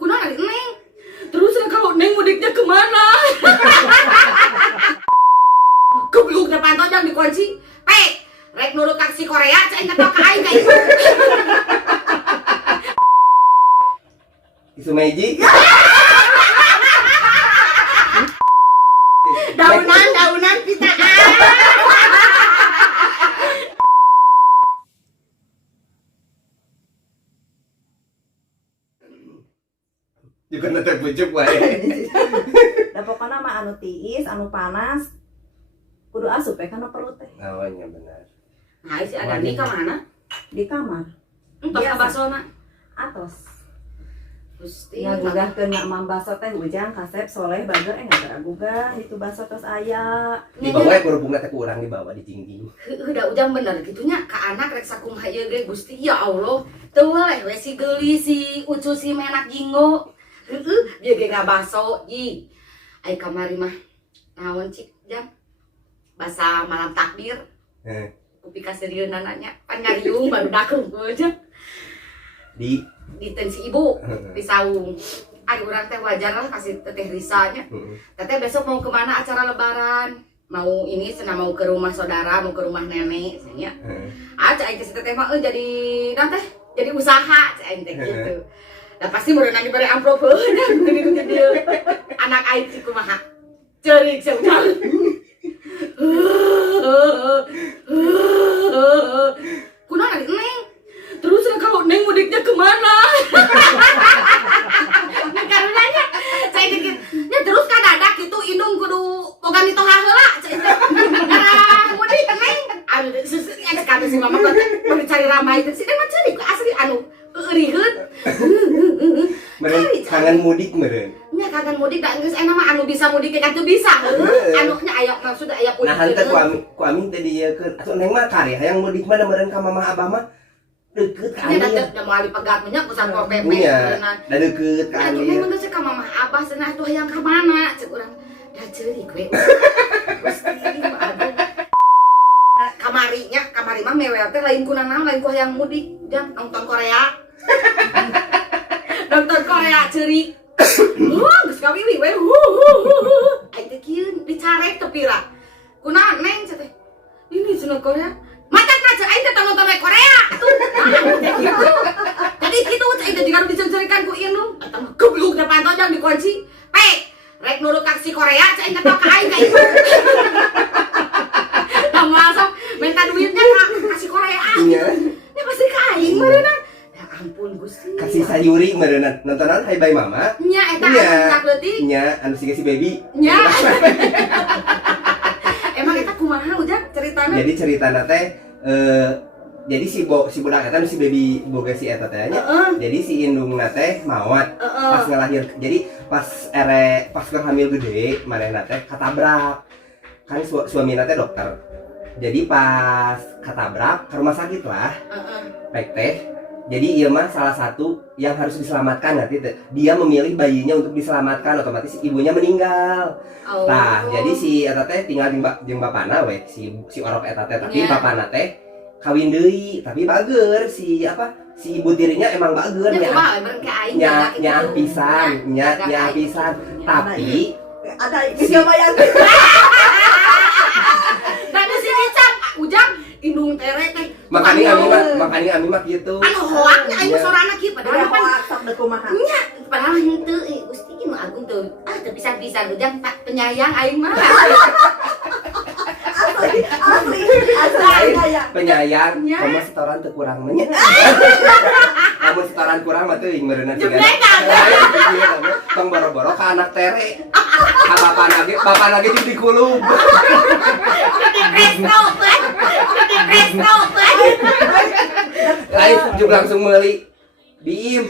Kunaon ari Neng? Terus kalau Neng mudiknya kemana? Kebluk depan tojang dikunci. Rek nurut taksi Korea, cai ngetok ka aing ka ieu. Isu Meiji. Daunan pitaan. Juga nanti bujuk wae. Da pokona mah anu tiis, anu panas. Kudu asup ya kana perut teh. Awalnya benar. Nah, si ada di mana? Di kamar. Entos ka basona. Atos. Gusti. Ngagugahkeun nya Mam baso teh Ujang, Kasep, Soleh, Bager enggak gagugah itu baso tos aya. Di bawah kerupukna teh kurang dibawa di jingjing. Udah ujang bener gitunya ka anak rek sakumaha ieu ge Gusti ya Allah. Teu we si geuli si ucu si menak jinggo. Dia ge ngabaso ji. Ai kamari mah naon cik jam. Bahasa malam takbir. Kupi kasirieun nanya panyariung baru dakeung aja. Di Tensi ibu di saung. Ari urang teh wajar lah kasih teteh risanya. Teteh besok mau kemana acara lebaran? Mau ini senang mau ke rumah saudara, mau ke rumah nenek nya. Aing kasih teteh mah jadi teh jadi usaha aing teh gitu. Da pasti meureunna dibere amplop heuh gede anak aing si kumaha. Ceurik saudara. Kunaon ari Neng? Terus kalau Neng mudiknya kemana? Nah karenanya saya dikit, ya terus kan dadak itu indung kudu boga mitoha heula. Mudik Neng. Aduh, ada kata si mama teh mau cari ramai teh. Si Neng mah ceurik asli anu euriheun. meren kangen mudik meren. Nya kangen mudik da geus ena mah anu bisa mudik kan teu bisa. Anu nya aya maksudna aya mudik. Nah henteu ku ami teh dieukeun. Atuh Neng mah karya hayang mudik mana meren ka mamah abah mah. Deket ka Nya ami. da moal dipegat nya ku satpol PP. Iya, da deket ka Atuh ami. memang geus ka mamah abah cenah atuh hayang ka mana ceuk urang. Da ceurik we. Gusti aduh. Kamari mah mewel teh lain ku nanaon lain ku hayang mudik dan nonton Korea. Nonton Korea ceurik. Geus kawiwi we. Aing teh kieu dicarek teu pira. Kunaon Neng cenah teh. Ini cenah Korea. Mata kaca aing teh nonton Korea. Jadi gitu aing teh juga dicencerikan ku indung. Eta mah gebluk depan tojang dikunci. Rek nurut taksi Korea aing ngetok ka aing ka ieu. Da masuk minta duitnya kasih Korea. Iya. Ini pasti ka aing meureunna. Ya ampun Gusti. Kasih sayuri meureunna. Nontonan Hai Bye Mama. Nya eta anu leutik. Nya anu siga si baby. Nya. Emang eta kumaha ujang ceritana? Jadi ceritana teh jadi si budak eta si baby boga si eta teh nya. Jadi si indungna teh mawat pas ngelahir. Jadi pas keur hamil gede manehna teh katabrak. Kan suamina teh dokter. Jadi pas katabrak ke rumah sakit lah. Baik teh. Jadi ieu mah salah satu yang harus diselamatkan nanti dia memilih bayinya untuk diselamatkan, otomatis ibunya meninggal. Nah, jadi si eta teh tinggal jeung bapana we, si orok eta teh, tapi bapana teh kawin deui, tapi bager si ibu tirinya emang bager nya. Nya pisan, tapi Ada video bayang. Tadi si Richard ujang indung tere teh. makanya ami mah kitu. Anu hoaknya aing sorana kieu padahal kan Hoak sok deuk kumaha. nya padahal henteu Gusti ieu mah agung teu. Teu pisan-pisan ujang penyayang aing mah. Asli aya. Penyayang, Nya. koma setoran teu kurang mah nya. Lamun setoran kurang mah teuing meureunna Jeblekan. Tong boro-boro ka anak tere. Ka bapak lagi di kulub. Lain juga langsung meuli. Biim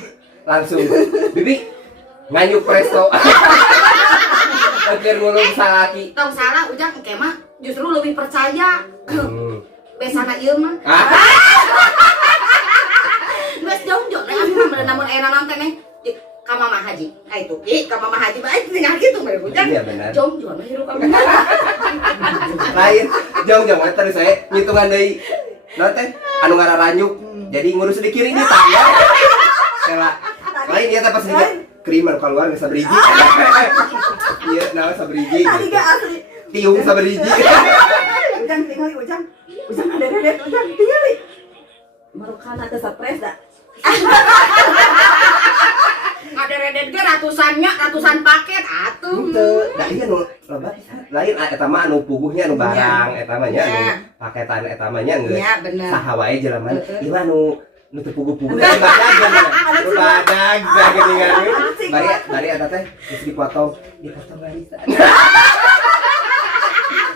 langsung. Bibi nganyuk presto. Akhir ngulung salaki. Tong salah ujang engke mah justru lebih percaya. Besana ieu mah. Geus jong-jong ami mah namun aya naon teh neh ka Mama Haji. Itu ka Mama Haji bae tinggal kitu mah ujang. Iya benar. Jong-jong mah hirup kami. Lain jong-jong terus saya ngitungan deui. Naon teh anu ngararanyuk. Jadi ngurus di kiri di tangga. Kela Lain ya pas dia krim anu keluar geus sabriji. Iya, naon sabriji. Tadi gak asli. Tiung sabriji. Ujang tinggali Ujang ada redet Ujang tinggali. Marukana teh stres dah. Ada redet ge ratusan paket atuh. Henteu, da ieu nu loba pisan. Lain eta mah anu puguhnya anu barang eta mah nya anu paketan eta mah nya geus. Ya bener. Saha wae jelema. Ieu mah nu teu pugu-pugu teh badag geus. Nu badag geuningan. Bari eta teh geus dipotong barisan.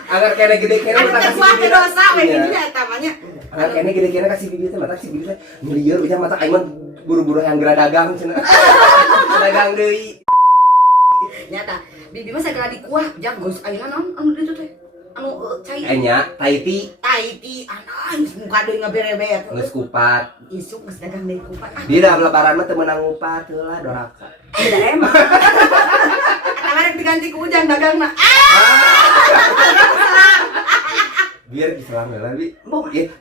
Agar kene gede kene Anu teh kuat teh dosa we gitu eta mah nya. Agar kene gede kene kasih bibir teh mata si bibir teh ngelieur ujang mata aing mah buru-buru yang geura dagang cenah. Dagang deui. Nyata, bibi mah sagala dikuah, jang geus ayeuna naon anu ditu teh. Anu cai. Nya, Taiti Taiti anan muka deui ngaberebet. geus kupat. Isuk geus dagang deui kupat. Di dalam lebaran mah teu meunang ngupat heula doraka. Tidak emang. Eta mah rek diganti ku Ujang dagangna. Biar diselang heula bi.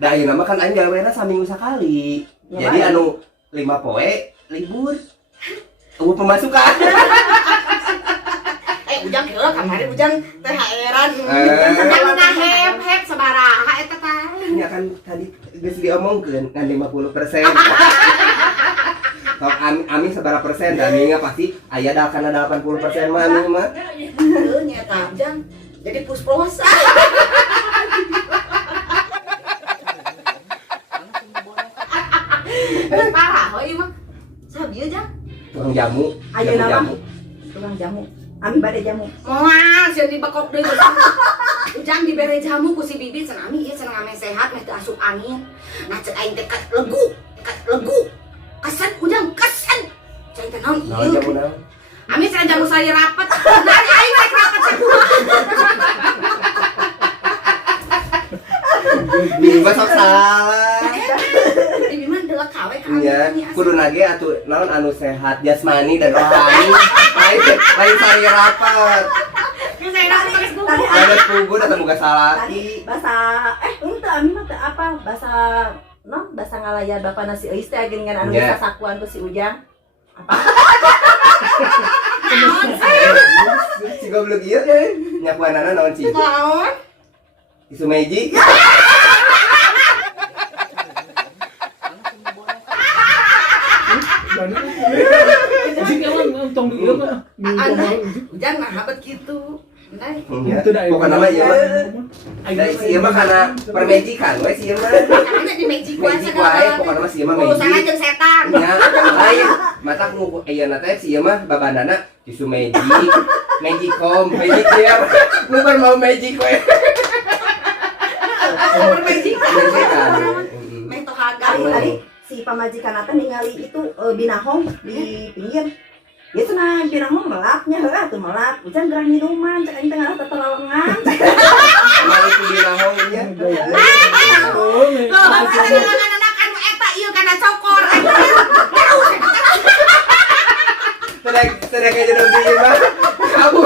Da ayeuna mah kan aing gawena saminggu sakali. Jadi anu 5 poe libur. Eueuh pemasukan. Ujang heula kamari Ujang THR-an. Sedang ngahep-hep sabaraha eta tah. Ya kan tadi geus diomongkeun ngan 50%. Kalau ami sabaraha persen dan ami pasti aya da kana 80% mah ami mah. Heuh nyata Ujang. Jadi pus-prosa. Parah heuh mah. Sabieu Jang. Tukang jamu. Ayeuna mah tukang jamu. Ami bade jamu. Moal sieun dibekok deui Ujang. Ujang dibere jamu ku si bibi cenah ami ieu cenah ame sehat meh teu asup angin. Nah cek aing teh legu. Kesan Ujang kesan. Cai teh naon Naon ieu? jamu naon? Ami cenah jamu saya rapet. Dari aing rek rapet sakumaha. Bibi mah sok salah. Bibi mah deulek kawe ka Iya, kudu nage atuh naon anu sehat jasmani dan rohani. Lain sari rapat. Geus aing rapet geus gugur. Ada pugu datang muka salah. Tadi bahasa henteu ami mah teu apa bahasa bahasa ngalayar bapak nasi euis teh geuningan anu Yeah. sasakuan ku si Ujang. Apa? Si goblok ieu nyakuanana naon ci? Naon? Isu magic. Ujang ngahabet kitu. Ndai. Pokoknya mah ieu mah. Da si ieu mah kana permajikan we si ieu mah. Karena di magic Magic wae pokoknya mah si ieu mah urusan magic. jeung setan. Nya, lain. Mata ku ayeuna teh si ieu mah babandana isu magic. Magicom, magic dia. Lu baru mau magic we. Permajikan. Magican. Meh tohaga. Tadi si pamajikan teh ningali itu binahong di pinggir. Ya cenah binahong melapnya heuh atuh melap. Ujang gerang minuman cek aing teh ngaran tetelalengan. Emang itu dinahong nya. Loh, anak-anak anu eta ieu kana cokor. Sedek aja dong di mah. Kamu.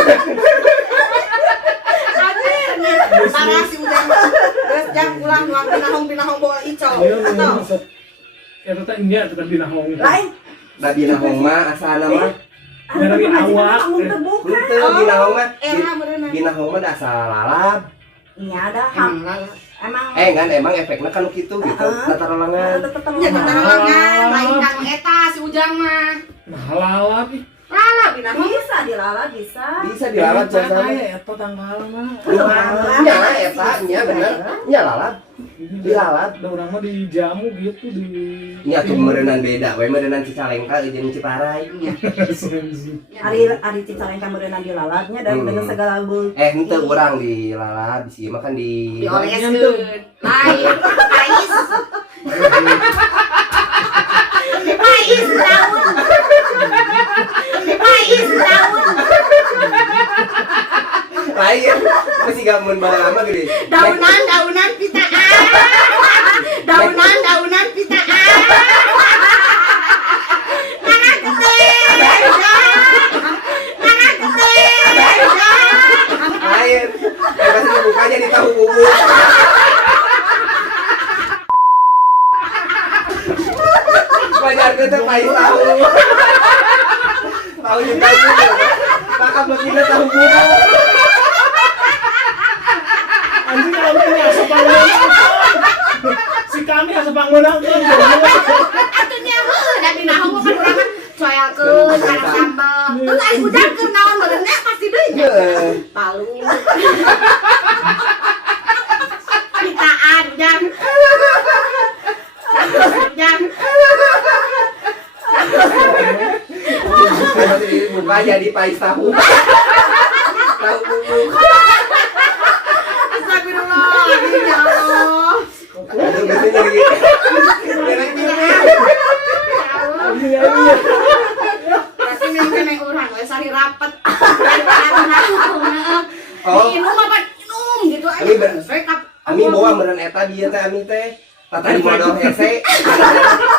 Parah si Ujang. Geus Jang ulah nuang binahong bola ico. Atau Eta teh nya teh binahong. Lain Da binahong mah asalna mah. Dari awak. Kamu terbuka. Henteu binahong mah. era beureuna. Binahong mah da asal lalap. Iya ada ham. Emang Kan emang efeknya kan kitu gitu. Tatarolangan. Ya tatarangan, lain kang eta si Ujang mah. Nah, lalap ih. Lala binahong. bisa dilalat bisa. Bisa dilalap jangan. Eta tanggal mah. Nya eta nya bener. Nya lalap. Dilalap. Da urang mah di jamu gitu di. Nya tuh meureunnan beda we meureunnan Cicalengka jeung Ciparai. Ari Cicalengka meureunna dilalatnya dan dengan segala bukti. Henteu urang dilalap, si mah kan di Dioleskeun. Lain, ais. Ais daun. Ais daun. lain. Masih gamun lama gede. Daunan pitaan. Daunan pitaan. Anak gede. Anak gede. Lain. Pasti dibukanya di tahu bubuk. Banyak kita pahit tahu. Tahu jeung tahu bubuk. Maka betina tahu bubuk. Anjing kalau punya asap menang. Si kami asap menang kan. Atunya heuh da binahong kan urang kan coyakeun kana sambal. Terus ari bujang keur naon benernya pasti deui nya. Palu. Pitaan bujang. Bujang. Buka jadi pais tahu. Tahu bubuk. Astagfirullah, ya Allah. Aduh, gitu lagi. Berarti neng urang we sari rapet. Oh. Minum apa? Minum gitu aja. Ami bawa meureun eta dieu teh ami teh. Tata di modal hese.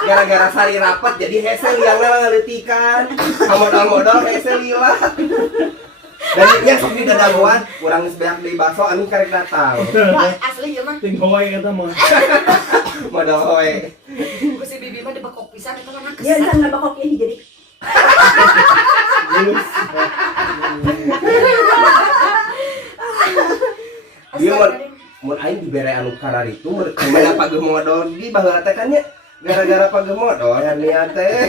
Gara-gara sari rapet jadi hese liangna ngaletikan. Modal hese liwat. Dan nya sok di dadagoan, urang geus beak deui bakso ami karek datang. Wah, asli ieu mah. Ting hoai eta mah. Modal hoe. Ku si bibi mah dibekok pisan eta mah Ya kesan. can nabakok ieu jadi. Dia mun aing dibere anu kararitu mun pageuh modal di baheula teh kan nya gara-gara pageuh modal hernia teh.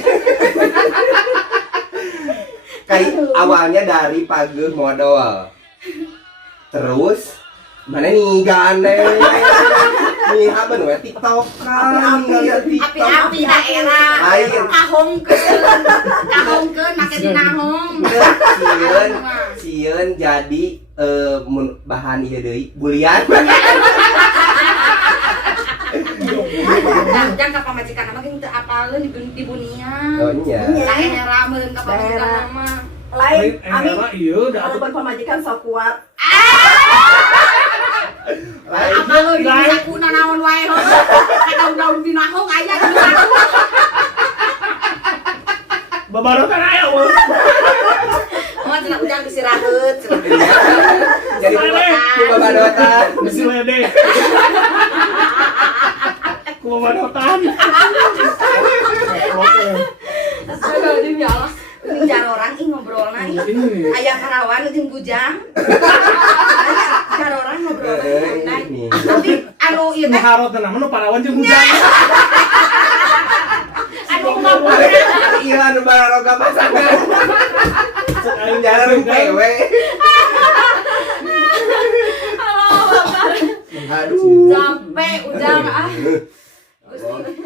Kayak awalnya dari pageuh modal. Terus mana nih gandeng nih haben we tiktokan ngeliat tiktok Api-api daerah. Lain. Kahongkeun make di nahong. Sieun jadi mun bahan ieu deui bulian. Jangan ka pamajikan mah geus teu apaleun di bunian. Oh nya. Daerah meureun ka pamajikan mah. Lain, ami Era ieu da kalau pamajikan sok kuat. Lain. Apaleun di sakuna naon wae heuh. Daun-daun di nahong aya di nahong. babarotan aya we. Oh, cenah ujang disiraheut cenah. Jadi babadotan. Bisi lede. Ku babadotan. Astagfirullahaladzim ya Allah. Ini jarorang ih ngobrolna ih. Ini. Aya karawan jeung bujang. Jarorang ngobrolna santai. Tapi anu ieu Ini teh harot tenang nu parawan jeung bujang. anu ngobrol. Iya anu baroga pasangan. Aing jalan pewe. Allah Akbar. Aduh. Sampai ujang ah. Gusti